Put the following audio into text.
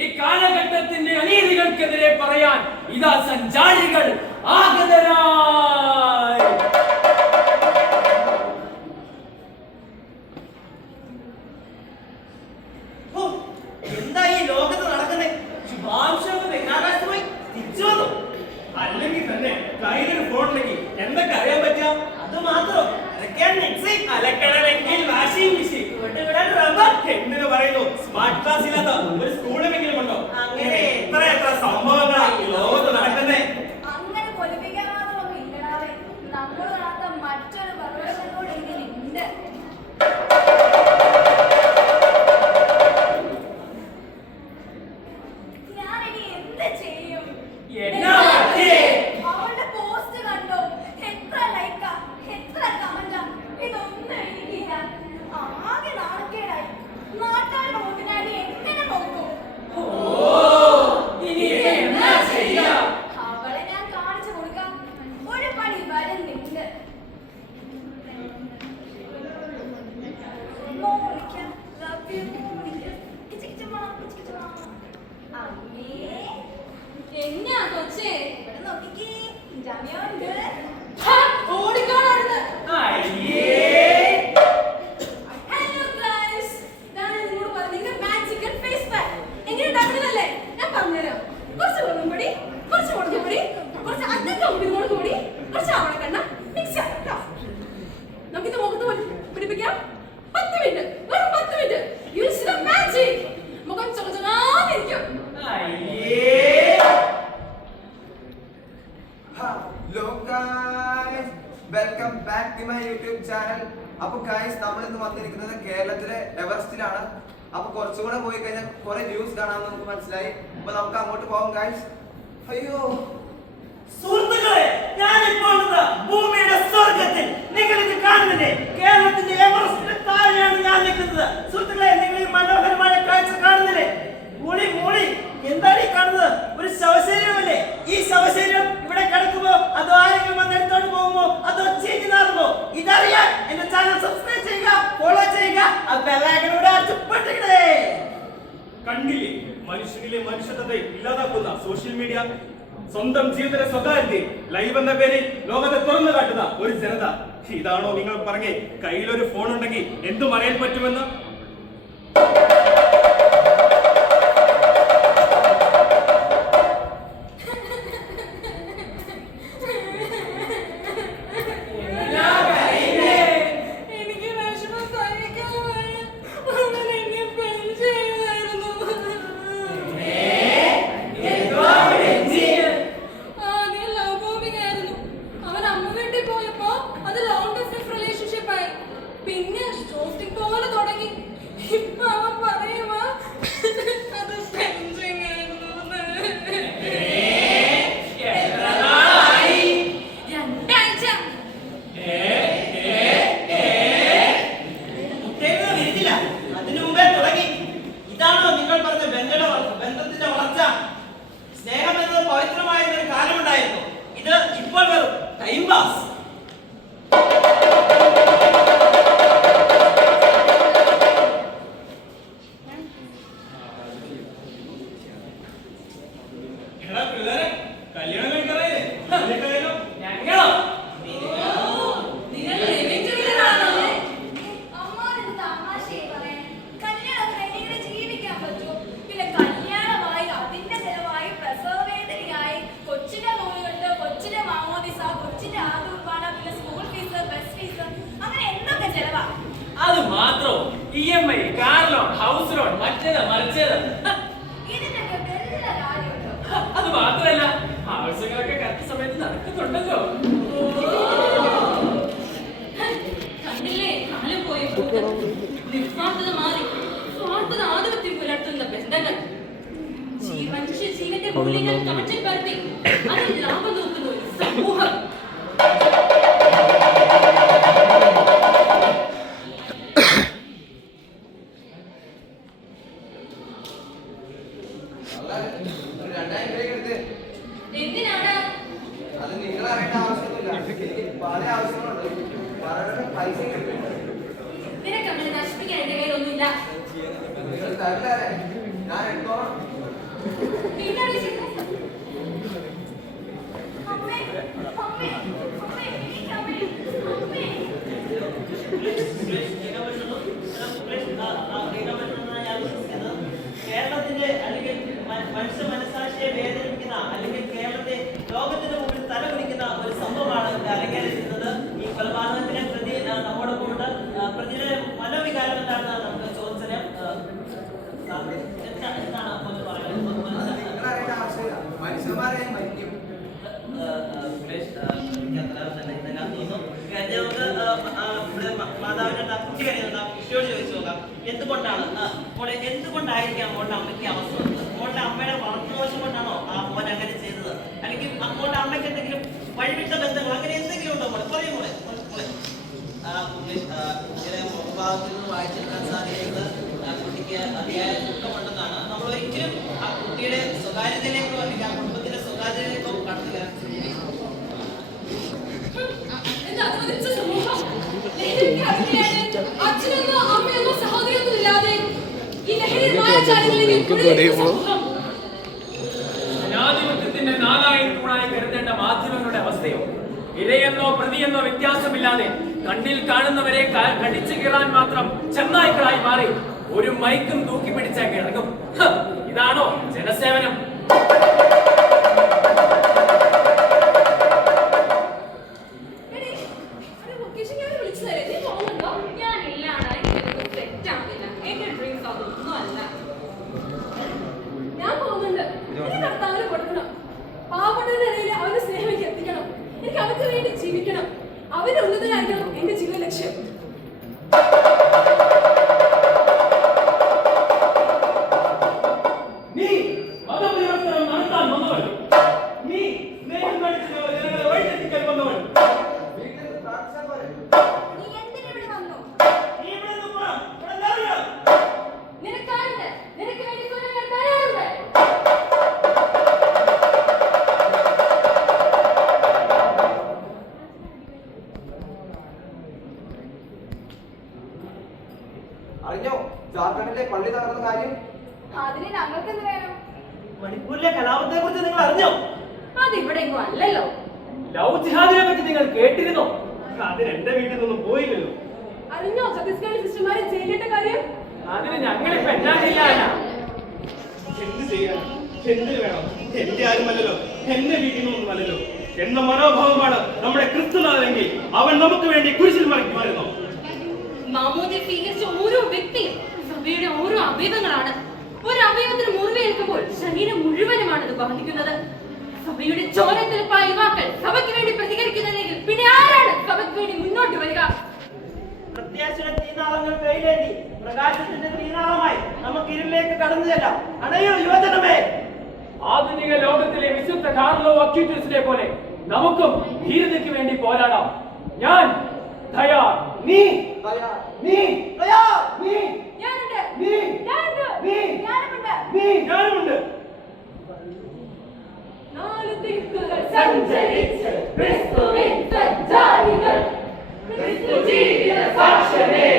ഈ കാലഘട്ടത്തിന്റെ അനീതികൾക്കെതിരെ പറയാൻ ഇതാ സഞ്ചാരികൾ ആഗതരായി. എന്താ ഈ ലോകത്ത് നടക്കുന്നത്? ശുഭാംശങ്ങൾ ബഹിരാകാശത്ത് പോയി തിരിച്ചു വന്നു. അല്ലെങ്കിൽ തന്നെ കയ്യിലൊരു ഫോണിലേക്ക് എന്തൊക്കെ അറിയാൻ പറ്റുക? അത് മാത്രം അലക്കണമെങ്കിൽ വാഷിംഗ് മെഷീൻ എന്തിനു പറയുന്നു? സ്മാർട്ട് ക്ലാസ് ഇല്ലാത്ത ഒരു സ്കൂളുമെങ്കിലും ഉണ്ടോ? അങ്ങനെ എത്ര സംഭവങ്ങളാണ് ഈ ലോകത്ത് നടക്കുന്നത്. അങ്ങനെ കൊലിപ്പിക്കാൻ മാത്രമൊന്നും ഇല്ലടാവേ. നമ്മൾ കാണാത്ത മറ്റൊരു പ്രവേശനോട് ഇതിലുണ്ട്. ഞാനിനി എന്ത് ചെയ്യും? അവളുടെ പോസ്റ്റ് കണ്ടോ? എത്ര ലൈക്കാ, എത്ര കമന്റാ. ഇതൊന്നും എനിക്കില്ല. ആകെ നാണക്കേടായി. നാട്ടുകാരുടെ മുന്നിൽ എങ്ങനെ നോക്കും? അവളെ ഞാൻ കാണിച്ചു കൊടുക്കാം. ഒരു പണി വരുന്നുണ്ട്. Monica, love you, Monica. കിച്ച് കിച്ച് മാ, കിച്ച് കിച്ച് മാ. അമ്മേ, എന്നാ കൊച്ചേ? ഇവിടെ നോക്കിക്കേ, ജാമ്യമുണ്ട്. ഓടിക്കാണാണ്. ഹലോ ഗൈസ്, ഞാൻ നിങ്ങളോട് പറഞ്ഞ മാജിക്കൽ ഫേസ് പാക്ക് എങ്ങനെ ഉണ്ടാക്കുന്നതല്ലേ ഞാൻ പറഞ്ഞുതരാം. കുറച്ച് മുളകും പൊടി, കുറച്ച് മുളകും പൊടി, കുറച്ച് അധികം മുളകും പൊടി, കുറച്ച് ആവണക്കെണ്ണ മിക്സ് ആക്കാം. നമുക്കിത് മുഖത്ത് പിടിപ്പിക്കാം. 10 മിനിറ്റ്, വെറും 10 minute. You will see the magic. മുഖം ചൊകചൊകാന്നിരിക്കും. Hello guys, welcome back to my YouTube channel. അപ്പൊ ഗൈസ്, നമ്മൾ ഇന്ന് വന്നിരിക്കുന്നത് കേരളത്തിലെ എവറസ്റ്റിലാണ്. അപ്പൊ കുറച്ചുകൂടെ പോയി കഴിഞ്ഞാൽ കുറെ വ്യൂസ് കാണാമെന്ന് നമുക്ക് മനസ്സിലായി. അപ്പൊ നമുക്ക് അങ്ങോട്ട് പോകാം ഗൈസ്. അയ്യോ സുഹൃത്തുക്കളെ, ഞാനിപ്പോൾ ഭൂമിയുടെ സ്വർഗത്തിൽ. നിങ്ങൾ ഇത് കാണുന്നില്ലേ? കേരളത്തിന്റെ എവറസ്റ്റിന്റെ താഴെയാണ് ഞാൻ നിൽക്കുന്നത്. സുഹൃത്തുക്കളെ, നിങ്ങൾ ഈ മനോഹരമായ കാഴ്ച കാണുന്നില്ലേ? മൂളി മൂളി എന്താണ് ഈ കാണുന്നത്? ഒരു ശവശരീരമല്ലേ? ഈ ശവശരീരം ഇവിടെ കിടക്കുമോ, അതോ ആരെങ്കിലും വന്ന് എടുത്തോണ്ട് പോകുമോ, അതോ ചീഞ്ഞു നാറുമോ? ഇതറിയാൻ എന്റെ ചാനൽ സബ്സ്ക്രൈബ് ചെയ്യുക, ഫോളോ ചെയ്യുക, ആ ബെൽ ഐക്കൺ കൂടെ അടിച്ചുപൊട്ടിക്കണേ. കണ്ടില്ലേ മനുഷ്യനിലെ മനുഷ്യത്വത്തെ ഇല്ലാതാക്കുന്ന സോഷ്യൽ മീഡിയ? സ്വന്തം ജീവിതത്തിലെ സ്വകാര്യതയെ ലൈവ് എന്ന പേരിൽ ലോകത്തെ തുറന്നു കാട്ടുന്ന ഒരു ജനത. ഇതാണോ നിങ്ങൾ പറഞ്ഞേ കയ്യിലൊരു ഫോൺ ഉണ്ടെങ്കിൽ എന്തും അറിയാൻ പറ്റുമെന്ന്? എനിക്ക് വിഷമം സഹിക്കാൻ വയ്യ. അവൻ എന്നെ പെൺ ചെയ്യുമായിരുന്നു. ആദ്യം ലവ് ബോംബിംഗ് ആയിരുന്നു. അവൻ അമ്മ വീട്ടിൽ പോയപ്പോ അത് ലോങ് ഡിസ്റ്റൻസ് റിലേഷൻഷിപ്പ് ആയി. പിന്നെ ഷോസ്റ്റിംഗ് പോലെ തുടങ്ങി. ഇപ്പൊ അവൻ പറയുവാ അത് പെൻസിങ് ആയിരുന്നു. 2 ആഴ്ച. കുട്ടികൾ വിരിച്ചില്ല, അതിനു മുമ്പേ തുടങ്ങി. ഇതാണോ നിങ്ങൾ പറഞ്ഞ ബന്ധത്തിന്റെ വളർച്ച? സ്നേഹം എന്നത് പവിത്രമായ ഒരു കാലമുണ്ടായിരുന്നു. ഇത് ഇപ്പോൾ വെറും ടൈം പാസ്. എടാ പിള്ളേരെ, കല്യാണം കഴിക്കാറായില്ലേ? ഞങ്ങളോ? നിങ്ങൾ ലിവിംഗ് അമ്മാവെന്ത് തമാശയായി പറയാൻ? കല്യാണം കഴിഞ്ഞിങ്ങനെ ജീവിക്കാൻ പറ്റുമോ? പിന്നെ കല്യാണമായി, അതിന്റെ ചെലവായി, പ്രസവവേദനയായി, കൊച്ചിന്റെ നൂലുകെട്ട്, കൊച്ചിന്റെ മാമോദിസ, കൊച്ചിന്റെ ആദൂർപ്പ, EMI, car loan, house loan, മറ്റേത് മറിച്ചത്. ഇതിനൊക്കെ വല്ല കാര്യമുണ്ടോ? അത് മാത്രമല്ല ആവശ്യങ്ങളൊക്കെ കറക്റ്റ് സമയത്ത് നടക്കുന്നുണ്ടല്ലോ. കണ്ടില്ലേ കാലം പോയി നിസ്വാർത്ഥത മാറി സ്വാർത്ഥത ആധിപത്യം പുലർത്തുന്ന ബന്ധങ്ങൾ മനുഷ്യ ജീവന്റെ മൂല്യങ്ങൾ കാറ്റിൽ പരത്തി അതിൽ ലാഭം നോക്കുന്ന ഒരു സമൂഹം. എന്തിനാണ് അത് നിങ്ങൾ അറിയേണ്ട ആവശ്യമൊന്നുമില്ല. എനിക്ക് പല ആവശ്യങ്ങളുണ്ട്. വളരെ പൈസ കിട്ടും. നിനക്ക് അങ്ങനെ നശിപ്പിക്കാൻ എന്റെ കയ്യിലൊന്നുമില്ല. നിങ്ങൾ തരില്ലേ? ഞാൻ എടുത്തോളാം. എന്താണ് ചെയ്യുന്നത്? അമ്മേ, അമ്മേ, അമ്മേ, എനിക്ക് അമ്മേ, അമ്മേ. കേരളത്തിന്റെ അല്ലെങ്കിൽ മനുഷ്യ മനസാക്ഷിയെ വേദനിപ്പിക്കുന്ന അല്ലെങ്കിൽ കേരളത്തെ ലോകത്തിന്റെ മുമ്പിൽ തലകുനിക്കുന്ന ഒരു സംഭവമാണ് അരങ്ങേറി ചെയ്യുന്നത്. ഈ കൊലപാതകത്തിനെ പ്രതി നമ്മുടെ കൂടെ പ്രതിയുടെ മനോവികാരം എന്താണെന്ന് നമുക്ക് ചോദിച്ചാൽ എന്താണ് പറയുന്നത്? നിങ്ങൾ അറിയേണ്ട ആവശ്യമില്ല. മനുഷ്യന്മാരെ മരിക്കും. മാതാവിന്റെ കുട്ടി കഴിയുന്നുണ്ട്. കുട്ടിയോട് ചോദിച്ചു നോക്കാം, എന്തുകൊണ്ടായിരിക്കാം മോളുടെ അമ്മയ്ക്ക് അവസ്ഥ വന്നത്? മോളുടെ അമ്മയുടെ വളർത്തുദോഷം കൊണ്ടാണോ ആ മോൻ അങ്ങനെ ചെയ്തത്? അല്ലെങ്കിൽ മോളുടെ അമ്മയ്ക്ക് എന്തെങ്കിലും വഴിവിട്ട ബന്ധങ്ങൾ അങ്ങനെ എന്തെങ്കിലും ഉണ്ടോ? മോളെ പറയും മോളെ. ഭാഗത്തിൽ നിന്ന് വായിച്ചെടുക്കാൻ സാധിക്കുന്നത് കുട്ടിക്ക് അതിയായ ദുഃഖമുണ്ടെന്നാണ്. നമ്മൾ ഒരിക്കലും ആ കുട്ടിയുടെ സ്വകാര്യതയിലേക്കോ അല്ലെങ്കിൽ ആ കുടുംബത്തിന്റെ സ്വകാര്യതയിലേക്കോ കടന്നു കയറാൻ എന്താ കൊതിച്ച സമൂഹം? ലഹരിക്ക് അടിമയാണ്. അച്ഛനെന്നോ അമ്മയെന്നോ സഹോദരിയൊന്നും ഇല്ലാതെ ഈ ലഹരിമായ ചാരങ്ങളിലേക്ക് കുടിയേറിയ സമൂഹം. ജനാധിപത്യത്തിന്റെ നാലായി തൂണായി കരുതേണ്ട മാധ്യമങ്ങളുടെ അവസ്ഥയോ ഇരയെന്നോ പ്രതിയെന്നോ വ്യത്യാസമില്ലാതെ കണ്ണിൽ കാണുന്നവരെ കടിച്ചു കീറാൻ മാത്രം ചെന്നായ്ക്കളായി മാറി ഒരു മൈക്കും തൂക്കി പിടിച്ചാൽ കിടക്കും. ഇതാണോ ജനസേവനം? ഞാൻ പോകുന്നുണ്ട്. എന്റെ ഭർത്താവിന് കൊടുക്കണം. പാവപ്പെട്ടവരുടെ ഇടയിൽ അവന്റെ സ്നേഹം എനിക്ക് എത്തിക്കണം. എനിക്ക് അവർക്ക് വേണ്ടി ജീവിക്കണം. അവരുടെ ഉന്നതനായിരിക്കണം എന്റെ ജീവിത ലക്ഷ്യം. നീ മതപരിവർത്തനം നടത്താൻ വന്നവൻ, നീ സ്നേഹം കാണിച്ച് ജനങ്ങളെ വഴിതെറ്റിക്കാൻ വന്നവൻ. വീട്ടിൽ പ്രാർത്ഥിച്ചാൽ പോരെ? നീ എന്തിനു ഇവിടെ വന്നു? നീ ഇവിടെ നിന്ന് പോ. ഇവിടെ എന്താ? നിനക്കാരുണ്ട്? നിനക്ക് വേണ്ടി സ്വരം ഞാൻ തയ്യാറുണ്ട്. അറിഞ്ഞോ ജാർഖണ്ഡിലെ പള്ളി തകർന്ന കാര്യം? അതിന് ഞങ്ങൾക്ക് എന്ത് വേണം? മണിപ്പൂരിലെ കലാപത്തെ കുറിച്ച് നിങ്ങൾ അറിഞ്ഞോ? അതിവിടെ എങ്ങും അല്ലല്ലോ. ലവ് ജിഹാദിനെ പറ്റി നിങ്ങൾ കേട്ടിരുന്നോ? അതിന് എന്റെ വീട്ടിൽ നിന്നും പോയില്ലല്ലോ. അറിഞ്ഞോ ഛത്തീസ്ഗഡ് സിസ്റ്റർമാരെ ജയിലിട്ട കാര്യം? അതിന് ഞങ്ങളിപ്പോ എന്നാ ചെയ്യാനാ? എന്ത് ചെയ്യാൻ? എന്ത് വേണം? എന്റെ ആരുമല്ലല്ലോ, എന്റെ വീട്ടിൽ നിന്നും അല്ലല്ലോ എന്ന മനോഭാവമാണ് നമ്മുടെ ക്രിസ്തുനാഥെങ്കിൽ അവൻ നമുക്ക് വേണ്ടി കുരിശിൽ മറിക്കുമായിരുന്നു. മാമോദി സ്വീകരിച്ച ഓരോ വ്യക്തിയും സഭയുടെ ഓരോ അവയവങ്ങളാണ്. ഒരു അവയവത്തിന് മുറിവേൽക്കുമ്പോൾ ശരീരം മുഴുവനുമാണ് ഇത് ബാധിക്കുന്നത്. സഭയുടെ ചോരത്തിലപ്പായ യുവാക്കൾ സഭയ്ക്ക് വേണ്ടി പ്രതികരിക്കുന്നില്ലെങ്കിൽ പിന്നെ ആരാണ് സഭയ്ക്ക് വേണ്ടി മുന്നോട്ട് വരിക? പ്രത്യാശയുടെ തീനാളങ്ങൾ കയ്യിലേന്തി പ്രകാശത്തിന്റെ തീനാളമായി നമുക്ക് ഇരുളിലേക്ക് കടന്നു ചെല്ലാം. അണയോ യുവജനമേ! ആധുനിക ലോകത്തിലെ വിശുദ്ധ കാർലോ അക്യൂറ്റസിനെ പോലെ നമുക്കും ധീരതയ്ക്ക് വേണ്ടി പോരാടാം. ഞാൻ തയ്യാർ. നീ തയ്യാർ. നീ തയ്യാർ. നീ ഞാനുണ്ട്. നീ ഞാനുണ്ട്. നീ ഞാനുമുണ്ട്. നീ ഞാനുമുണ്ട്. നാല് ദിക്കുകൾ സഞ്ചരിച്ച് ക്രിസ്തുവിൻ സഞ്ചാരികൾ ക്രിസ്തു ജീവിത സാക്ഷ്യമേ